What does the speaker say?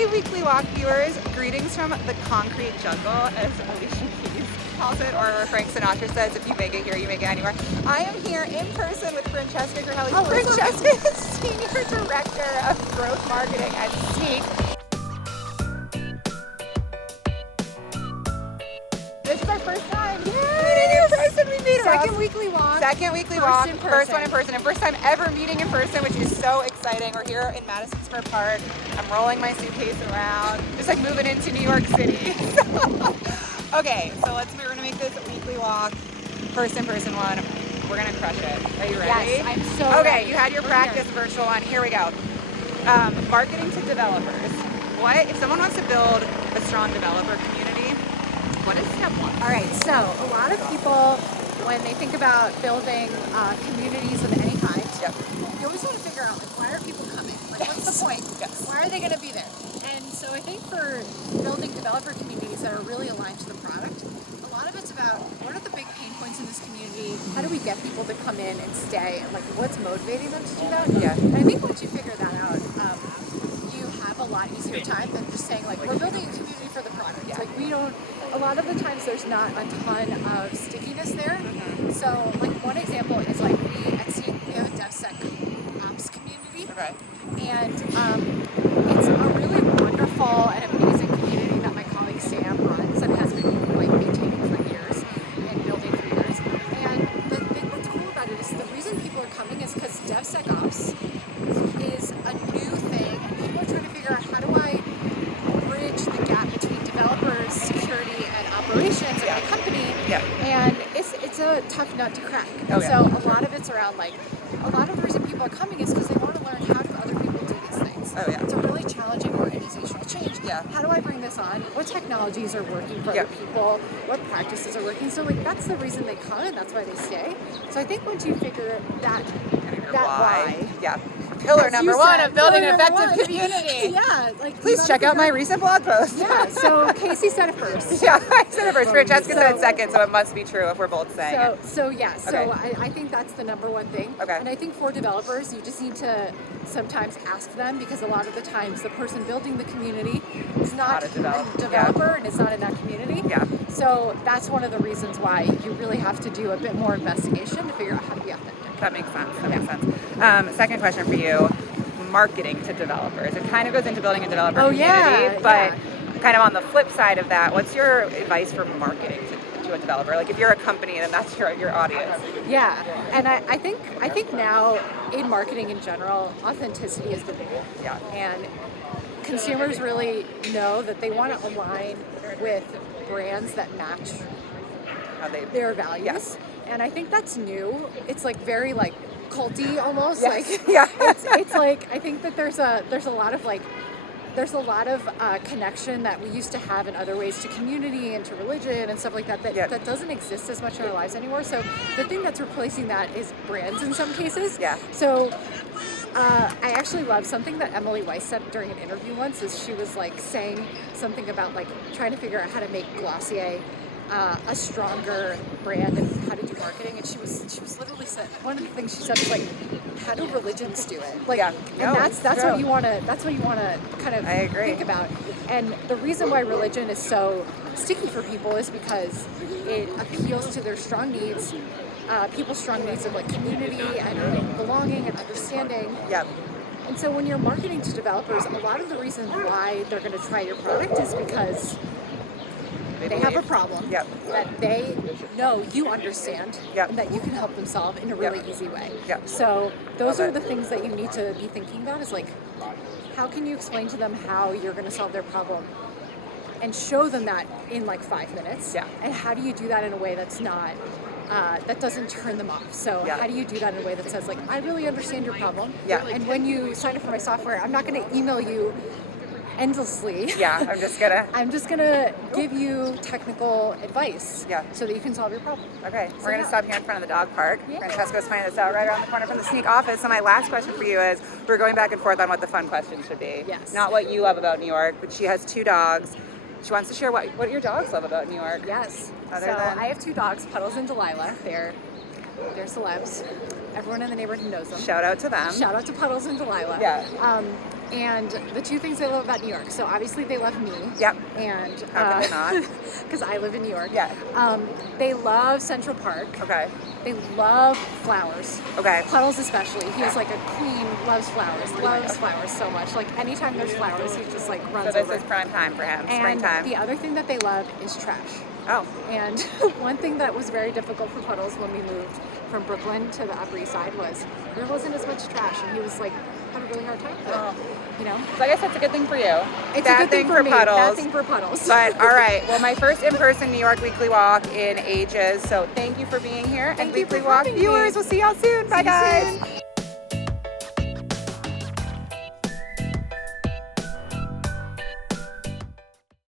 Hey, Weekly Walk viewers. Greetings from the concrete jungle, as Alicia Keys calls it, or Frank Sinatra says, if you make it here, you make it anywhere. I am here in person with Francesca Krihely. Francesca is Senior Director of Growth Marketing at Snyk. This is our first time meeting in person. We made it. Second weekly walk. First one in person, and first time ever meeting in person, which is so exciting. We're here in Madison Square Park. I'm rolling my suitcase around, just like moving into New York City. Okay, so we're gonna make this weekly walk, first in person one. We're gonna crush it. Are you ready? Yes, I'm so ready. Okay, you had your practice virtual one. Here we go. Marketing to developers. What if someone wants to build a strong developer community? What is step one? All right, so a lot of people, when they think about building communities of any kind, you always want to figure out, like, why are people coming? Like, what's the point? Why are they going to be there? And so I think for building developer communities that are really aligned to the product, a lot of it's about what are the big pain points in this community? How do we get people to come in and stay? And, like, what's motivating them to do that? Yeah. And I think once you figure that out, you have a lot easier time than just saying, like, we're building a community for the product. Like, a lot of the times there's not a ton of stickiness there. So, like, one example is, like, we at Snyk, we have a DevSecOps community. Okay. And it's a really wonderful and amazing community that my colleague Sam runs and has been, like, maintaining for years and building for years. And the thing that's cool about it is the reason people are coming is because DevSecOps is a new thing, and people are trying to figure out, how do I bridge the gap between developers, security, and operations in my company? And it's a tough nut to crack. So a lot of it's around, like, a lot of the reason people are coming is because they want to learn, how do other people do these things? It's a really challenging organizational change. How do I bring this on? What technologies are working for other people? What practices are working? So, like, that's the reason they come, and that's why they stay. So I think once you figure that why. Pillar number one of building an effective community. Please check out my recent blog post. So Casey said it first. I said it first. Francesca said it second, so it must be true if we're both saying it. So I think that's the number one thing. And I think for developers, you just need to sometimes ask them, because a lot of the times the person building the community is not a developer and is not in that community. So that's one of the reasons why you really have to do a bit more investigation to figure out how to be authentic. That makes sense. Second question for you. Marketing to developers. It kind of goes into building a developer community, but kind of on the flip side of that, what's your advice for marketing to a developer? Like, if you're a company, then that's your audience. And I think now in marketing in general, authenticity is the goal. And consumers really know that they want to align with brands that match their values. And I think that's new. It's, like, very, like, culty almost. It's like, I think that there's a lot of connection that we used to have in other ways to community and to religion and stuff like that that doesn't exist as much in our lives anymore. So the thing that's replacing that is brands in some cases. So I actually love something that Emily Weiss said during an interview once. Is she was, like, saying something about, like, trying to figure out how to make Glossier a stronger brand and how to do marketing, and she was literally said, one of the things she said was, like, how do religions do it? Like, and that's what you want to kind of think about. And the reason why religion is so sticky for people is because it appeals to their strong needs, people's strong needs of, like, community and belonging and understanding. And so when you're marketing to developers, a lot of the reason why they're going to try your product is because they have a problem that they know you understand and that you can help them solve in a really easy way. So those are the things that you need to be thinking about, is, like, how can you explain to them how you're going to solve their problem and show them that in, like, 5 minutes? And how do you do that in a way that's not, that doesn't turn them off? So how do you do that in a way that says, like, I really understand your problem. And when you sign up for my software, I'm not going to email you endlessly. I'm just gonna give you technical advice so that you can solve your problem. We're gonna stop here in front of the dog park. Francesca's finding this out right around the corner from the Snyk office. So my last question for you is, we're going back and forth on what the fun question should be. Not what you love about New York, but she has 2 dogs. She wants to share what your dogs love about New York. I have 2 dogs, Puddles and Delilah. They're celebs. Everyone in the neighborhood knows them. Shout out to them. Shout out to Puddles and Delilah. And the two things they love about New York, so obviously they love me. Yep. And how can they not? Because I live in New York. Yeah. They love Central Park. Okay. They love flowers. Okay. Puddles especially. He is like a queen, loves flowers so much. Like anytime there's flowers, he just like runs So over. this is prime time for him, And springtime. the other thing that they love is trash. Oh. And one thing that was very difficult for Puddles when we moved from Brooklyn to the Upper East Side was there wasn't as much trash, and he was like had a really hard time with it. Oh. You know? So I guess that's a good thing for you. It's Bad a good thing for me. Puddles. Bad thing for Puddles. But all right, well, my first in-person New York Weekly Walk in ages. So thank you for being here. Thank and you for Weekly Walk having me. viewers, we'll see y'all soon. Bye, See you guys. soon.